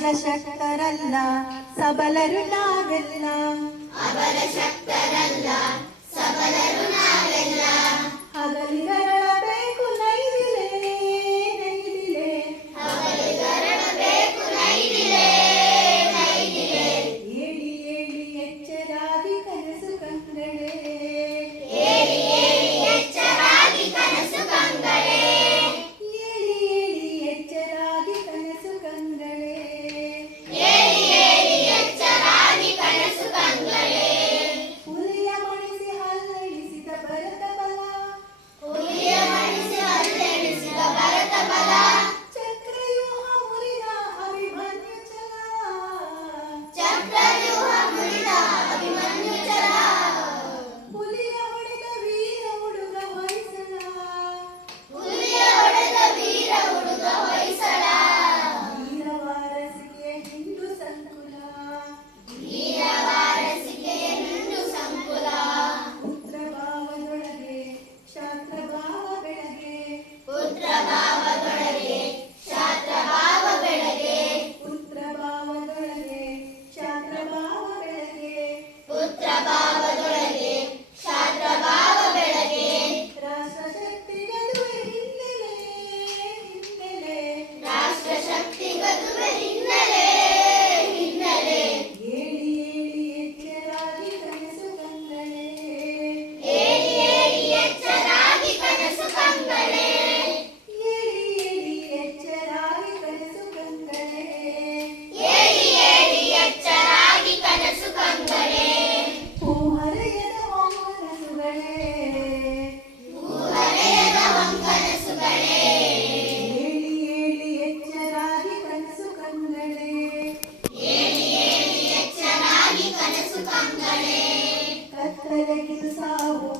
ಶಕ್ತರಲ್ಲ ಸಬಲರು ನಾವೆಲ್ಲ ಅವರ ಶಕ್ತರಲ್ಲ ಸಬಲರು ನಾವೆಲ್ಲ ಹಗಲಿಗರಳಬೇಕು ನೈದಿಲೆ ನೈದಿಲೆ ಹಗಲಿಗರಳಬೇಕು ನೈದಿಲೆ ನೈದಿಲೆ ಏಳಿ ಏಳಿ ಎಚ್ಚರಾಗಿ ಕನಸು ಕಂಗಳೇ ಏಳಿ ಏಳಿ ಎಚ್ಚರಾಗಿ ಕನಸು ಕಂಗಳೇ ಏಳಿ ಏಳಿ ಎಚ್ಚರಾಗಿ ಕನಸು ಕಂಗಳೇ ಏಳಿ ಏಳಿ ಎಚ್ಚರಾಗಿ ಕನಸು ಕಂಗಳೇ ಹುಲಿಯ ಮಣಿಸಿ ಹಲ್ಲಳಿಸಿದ ಭರತ ಬಲ ಹುಲಿಯ ಮಣಿಸಿ ಹಲ್ಲೆಣಿಸಿದ ಭರತ ಬಲ ಚಕ್ರವ್ಯೂಹ ಮುರಿದ ಅಭಿಮನ್ಯು ಛಲ ಚಕ್ರವ್ಯೂಹ ಮುರಿದ ಅಭಿಮನ್ಯು ಛಲ ಹುಲಿಯ ಹೊಡೆದ ವೀರ ಹುಡುಗ ಹೊಯ್ಸಳ ಹುಲಿಯ ಹೊಡೆದ ವೀರ ಹುಡುಗ ಹೊಯ್ಸಳ ವೀರವಾರಸಿಕೆಯ ಹಿಂದೂ ಸಂಕುಲ ವೀರವಾರಸಿಕೆಯ ಹಿಂದೂ ಸಂಕುಲ ಪುತ್ರ ಭಾವದೊಳಗೆ ಶಾಸ್ತ್ರ ಭಾವ ಬೆಳಗ್ಗೆ ಪುತ್ರ ಭಾವದೊಳಗೆ ಶಾಸ್ತ್ರ ಭಾವ ಬೆಳಗ್ಗೆ ಪುತ್ರ ಭಾವದೊಳಗೆ ಶಾಸ್ತ್ರ ಭಾವ ಬೆಳಗ್ಗೆ ಪುತ್ರ ಭಾವದೊಳಗೆ ಶಾಸ್ತ್ರ ಭಾವ ಬೆಳಗ್ಗೆ ರಾಷ್ಟ್ರಶಕ್ತಿಗದುವೆ ಹಿನ್ನೆಲೆ ಹಿನ್ನೆಲೆ ರಾಷ್ಟ್ರ ಶಕ್ತಿಗದುವೆ ಹಿನ್ನೆಲೆ ಹಿನ್ನೆಲೆ ಏಳಿ ಏಳಿ ಎಚ್ಚರಾಗಿ ಕನಸು ಕಂಗಳೇ ಏಳಿ ಏಳಿ ಎಚ್ಚರಾಗಿ ಕನಸು ಕಂಗಳೇ ಏಳಿ ಏಳಿ ಎಚ್ಚರಾಗಿ ಕನಸು ಕಂಗಳೇ ಏಳಿ ಏಳಿ ಎಚ್ಚರಾಗಿ ಕನಸು ಕಂಗಳೇ ಹೂಹರೆಯದ ಹೊಂಗನಸುಗಳೇ ಹೂಹರೆಯದ ಹೊಂಗನಸುಗಳೇ ಏಳಿ ಏಳಿ ಎಚ್ಚರಾಗಿ ಕನಸು ಕಂಗಳೇ ಏಳಿ ಏಳಿ ಎಚ್ಚರಾಗಿ ಕನಸು ಕಂಗಳೇ ಕತ್ತಲಗಿದು ಸಾವು